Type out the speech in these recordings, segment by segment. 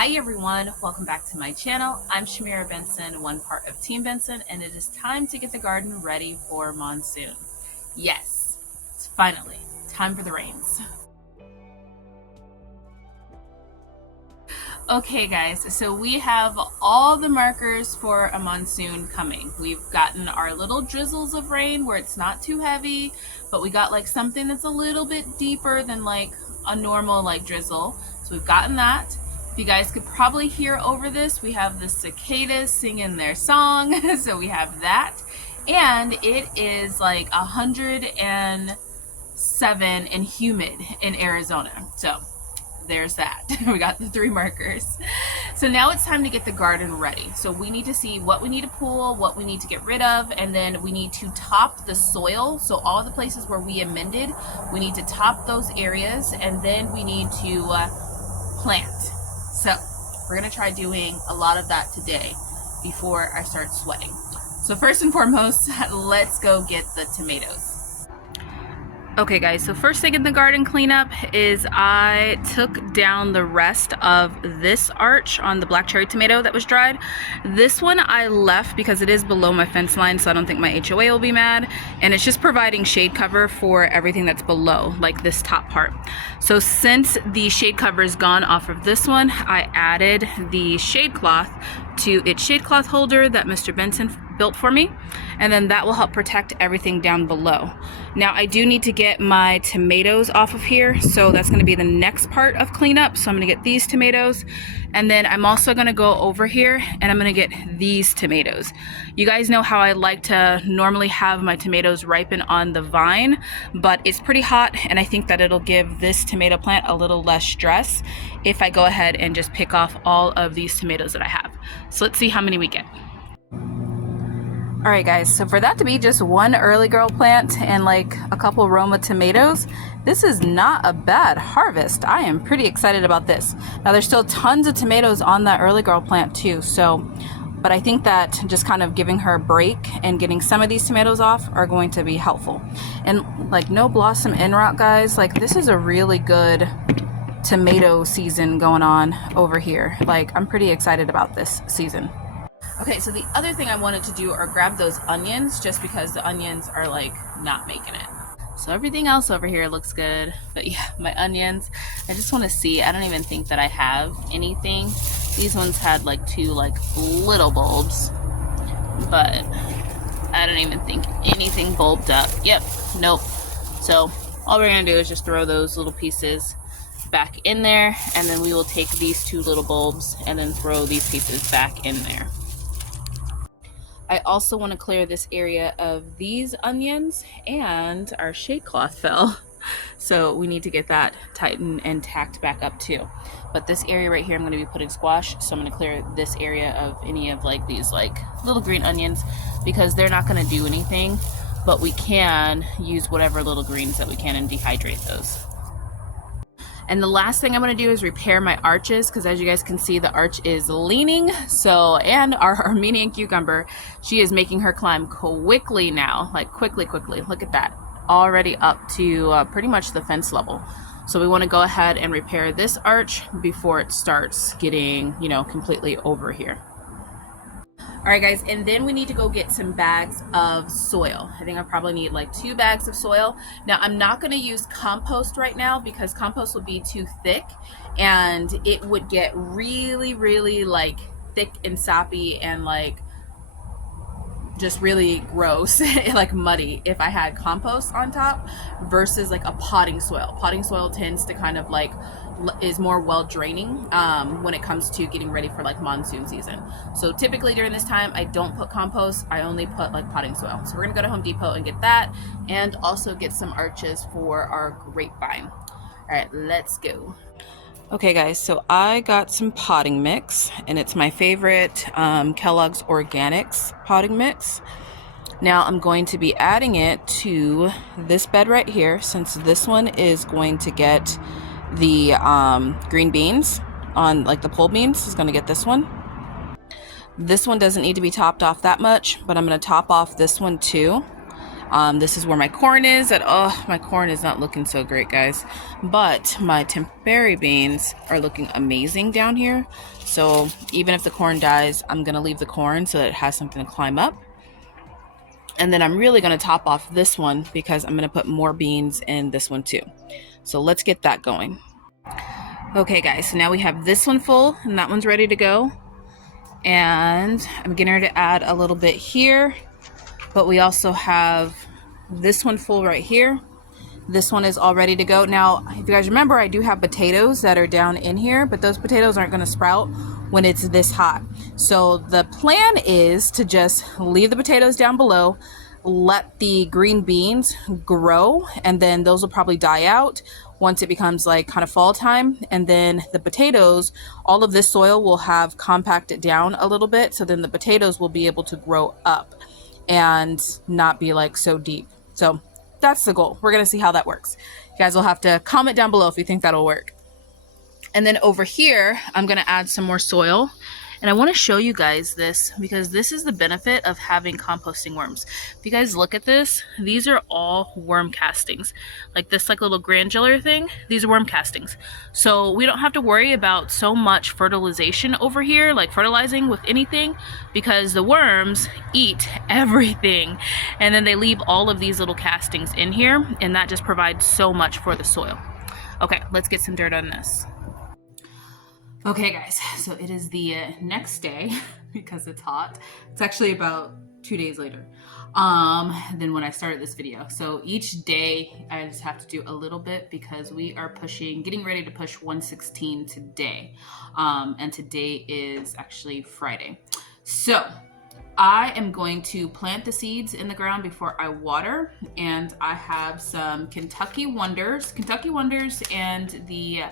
Hi everyone, welcome back to my channel. I'm Shamira Benson, one part of Team Benson, and it is time to get the garden ready for monsoon. Yes, it's finally time for the rains. Okay guys, so we have all the markers for a monsoon coming. We've gotten our little drizzles of rain where it's not too heavy, but we got like something that's a little bit deeper than like a normal like drizzle. So we've gotten that. If you guys could probably hear over this, we have the cicadas singing their song. So we have that. And it is like 107 and humid in Arizona. So there's that. We got the 3 markers. So now it's time to get the garden ready. So we need to see what we need to pull, what we need to get rid of, and then we need to top the soil. So all the places where we amended, we need to top those areas, and then we need to plant. So we're gonna try doing a lot of that today before I start sweating. So first and foremost, let's go get the tomatoes. Okay guys, so first thing in the garden cleanup is I took down the rest of this arch on the black cherry tomato that was dried. This one I left because it is below my fence line, so I don't think my HOA will be mad, and it's just providing shade cover for everything that's below, like this top part. So since the shade cover is gone off of this one, I added the shade cloth to its shade cloth holder that Mr. Benson built for me, and then that will help protect everything down below. Now I do need to get my tomatoes off of here, so that's going to be the next part of cleanup. So I'm going to get these tomatoes, and then I'm also going to go over here and I'm going to get these tomatoes. You guys know how I like to normally have my tomatoes ripen on the vine, but it's pretty hot, and I think that it'll give this tomato plant a little less stress if I go ahead and just pick off all of these tomatoes that I have. So let's see how many we get. Alright guys, so for that to be just one early girl plant and like a couple Roma tomatoes, this is not a bad harvest. I am pretty excited about this. Now there's still tons of tomatoes on that early girl plant too, but I think that just kind of giving her a break and getting some of these tomatoes off are going to be helpful. And like no blossom end rot guys, like this is a really good tomato season going on over here. Like I'm pretty excited about this season. Okay, so the other thing I wanted to do are grab those onions, just because the onions are like not making it. So everything else over here looks good, but yeah, my onions, I just want to see. I don't even think that I have anything. These ones had like 2 like little bulbs, but I don't even think anything bulbed up. Yep, nope. So all we're gonna do is just throw those little pieces back in there, and then we will take these 2 little bulbs and then throw these pieces back in there. I also want to clear this area of these onions, and our shade cloth fell. So we need to get that tightened and tacked back up too. But this area right here, I'm going to be putting squash. So I'm going to clear this area of any of like these like little green onions, because they're not going to do anything, but we can use whatever little greens that we can and dehydrate those. And the last thing I'm going to do is repair my arches, because as you guys can see, the arch is leaning. So, and our Armenian cucumber, she is making her climb quickly now, like quickly. Look at that, already up to pretty much the fence level. So we want to go ahead and repair this arch before it starts getting, you know, completely over here. Alright guys, and then we need to go get some bags of soil. I think I probably need like 2 bags of soil. Now I'm not going to use compost right now, because compost will be too thick and it would get really like thick and soppy and like just really gross, like muddy, if I had compost on top versus like a potting soil. Potting soil tends to kind of like is more well draining when it comes to getting ready for like monsoon season. So typically during this time I don't put compost, I only put like potting soil. So we're gonna go to Home Depot and get that, and also get some arches for our grapevine. All right, let's go. Okay guys, so I got some potting mix, and it's my favorite Kellogg's Organics potting mix. Now I'm going to be adding it to this bed right here, since this one is going to get the green beans on, like the pole beans is going to get this one. This one doesn't need to be topped off that much, but I'm going to top off this one too. This is where my corn is. Oh, my corn is not looking so great, guys. But my tempeh beans are looking amazing down here. So even if the corn dies, I'm going to leave the corn so that it has something to climb up. And then I'm really going to top off this one because I'm going to put more beans in this one too. So let's get that going. Okay, guys, so now we have this one full and that one's ready to go. And I'm getting ready to add a little bit here, but we also have this one full right here. This one is all ready to go. Now, if you guys remember, I do have potatoes that are down in here, but those potatoes aren't going to sprout when it's this hot. So the plan is to just leave the potatoes down below, let the green beans grow, and then those will probably die out once it becomes like kind of fall time. And then the potatoes, all of this soil will have compacted down a little bit, so then the potatoes will be able to grow up and not be like so deep. So that's the goal. We're gonna see how that works. You guys will have to comment down below if you think that'll work. And then over here, I'm gonna add some more soil. And I want to show you guys this because this is the benefit of having composting worms. If you guys look at this, these are all worm castings. Like this like little glandular thing, these are worm castings. So we don't have to worry about so much fertilization over here, like fertilizing with anything, because the worms eat everything. And then they leave all of these little castings in here, and that just provides so much for the soil. Okay, let's get some dirt on this. Okay guys, so it is the next day because it's hot. It's actually about 2 days later than when I started this video. So each day I just have to do a little bit because we are getting ready to push 116 today. And today is actually Friday. So I am going to plant the seeds in the ground before I water, and I have some Kentucky Wonders and the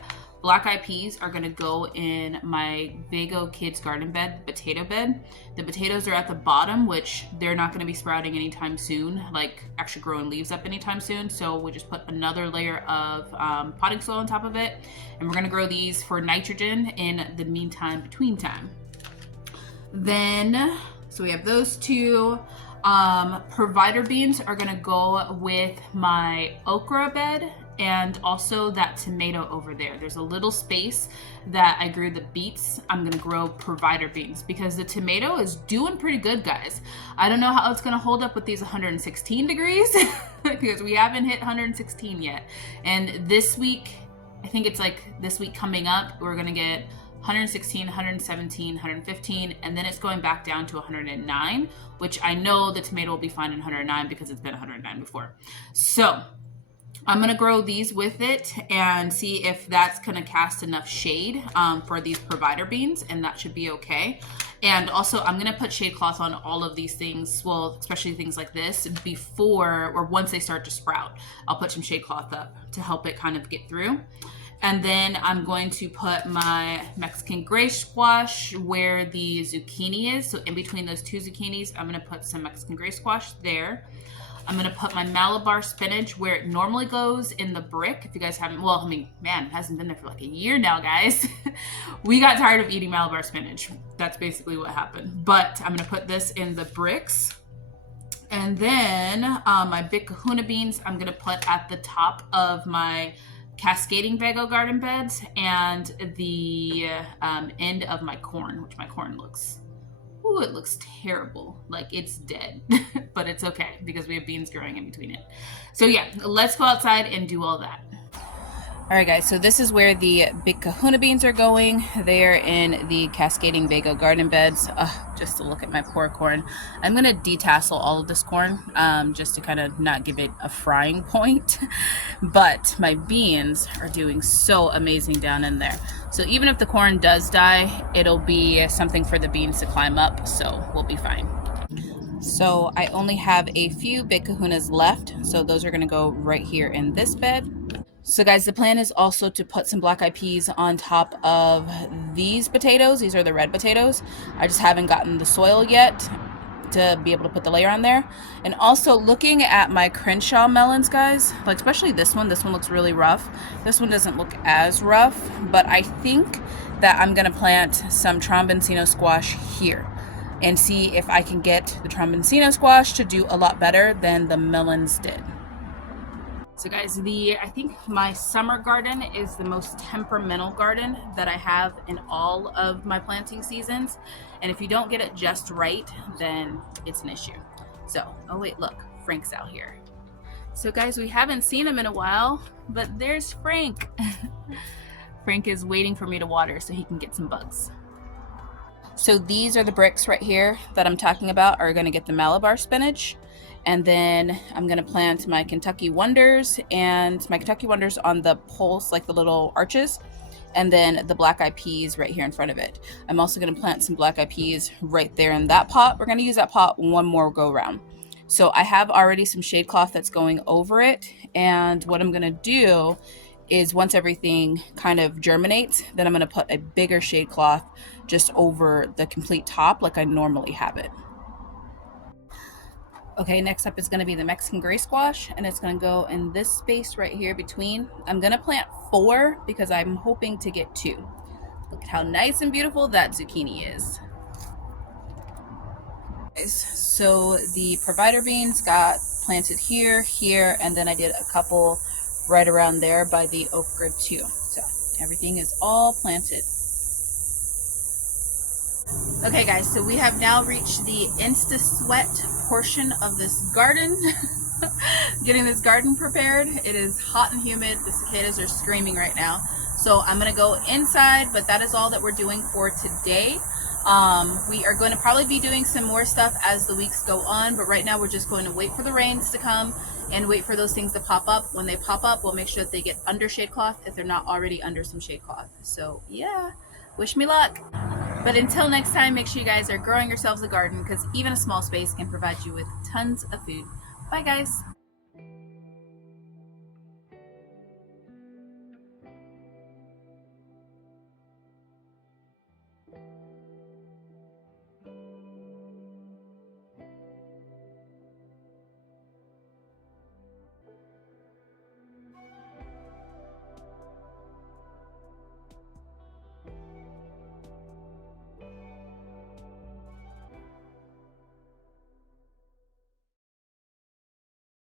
black eyed peas are gonna go in my Vago Kids garden bed, potato bed. The potatoes are at the bottom, which they're not gonna be sprouting anytime soon, like actually growing leaves up anytime soon. So we just put another layer of potting soil on top of it. And we're gonna grow these for nitrogen in the meantime, between time. Then, so we have those two. Provider beans are gonna go with my okra bed and also that tomato over there. There's a little space that I grew the beets. I'm gonna grow provider beans because the tomato is doing pretty good, guys. I don't know how it's gonna hold up with these 116 degrees because we haven't hit 116 yet. And this week, I think it's like this week coming up, we're gonna get 116, 117, 115, and then it's going back down to 109, which I know the tomato will be fine in 109 because it's been 109 before. So I'm gonna grow these with it and see if that's gonna cast enough shade for these provider beans, and that should be okay. And also I'm gonna put shade cloth on all of these things, well, especially things like this, before or once they start to sprout. I'll put some shade cloth up to help it kind of get through. And then I'm going to put my Mexican gray squash where the zucchini is. So in between those two zucchinis, I'm gonna put some Mexican gray squash there. I'm gonna put my Malabar spinach where it normally goes in the brick. If you guys haven't, well, I mean, man, it hasn't been there for like a year now, guys. We got tired of eating Malabar spinach. That's basically what happened. But I'm gonna put this in the bricks. And then my big kahuna beans, I'm gonna put at the top of my cascading Vago garden beds and the end of my corn, which my corn looks, ooh, it looks terrible. Like it's dead, but it's okay because we have beans growing in between it. So yeah, let's go outside and do all that. All right, guys, so this is where the big kahuna beans are going. They're in the cascading Vago garden beds. Just to look at my poor corn. I'm gonna detassel all of this corn just to kind of not give it a frying point. But my beans are doing so amazing down in there. So even if the corn does die, it'll be something for the beans to climb up, so we'll be fine. So I only have a few big kahunas left, so those are gonna go right here in this bed. So guys, the plan is also to put some black eyed peas on top of these potatoes. These are the red potatoes. I just haven't gotten the soil yet to be able to put the layer on there. And also looking at my Crenshaw melons, guys, like especially this one looks really rough. This one doesn't look as rough, but I think that I'm gonna plant some Tromboncino squash here. and see if I can get the Trombonsino squash to do a lot better than the melons did. So guys, I think my summer garden is the most temperamental garden that I have in all of my planting seasons. And if you don't get it just right, then it's an issue. So, oh wait, look, Frank's out here. So guys, we haven't seen him in a while, but there's Frank. Frank is waiting for me to water so he can get some bugs. So these are the bricks right here that I'm talking about are gonna get the Malabar spinach. And then I'm gonna plant my Kentucky Wonders, and my Kentucky Wonders on the poles, like the little arches, and then the black eyed peas right here in front of it. I'm also gonna plant some black eyed peas right there in that pot. We're gonna use that pot one more go round. So I have already some shade cloth that's going over it, and what I'm gonna do is once everything kind of germinates, then I'm gonna put a bigger shade cloth just over the complete top like I normally have it. Okay, next up is gonna be the Mexican gray squash, and it's gonna go in this space right here between. I'm gonna plant 4 because I'm hoping to get 2. Look at how nice and beautiful that zucchini is. So the provider beans got planted here, here, and then I did a couple right around there by the oak grid too. So everything is all planted. Okay guys, so we have now reached the Insta Sweat portion of this garden. Getting this garden prepared. It is hot and humid. The cicadas are screaming right now. So I'm gonna go inside, but that is all that we're doing for today. We are going to probably be doing some more stuff as the weeks go on, but right now we're just going to wait for the rains to come and wait for those things to pop up. When they pop up, we'll make sure that they get under shade cloth if they're not already under some shade cloth. So yeah, wish me luck. But until next time, make sure you guys are growing yourselves a garden, because even a small space can provide you with tons of food. Bye guys.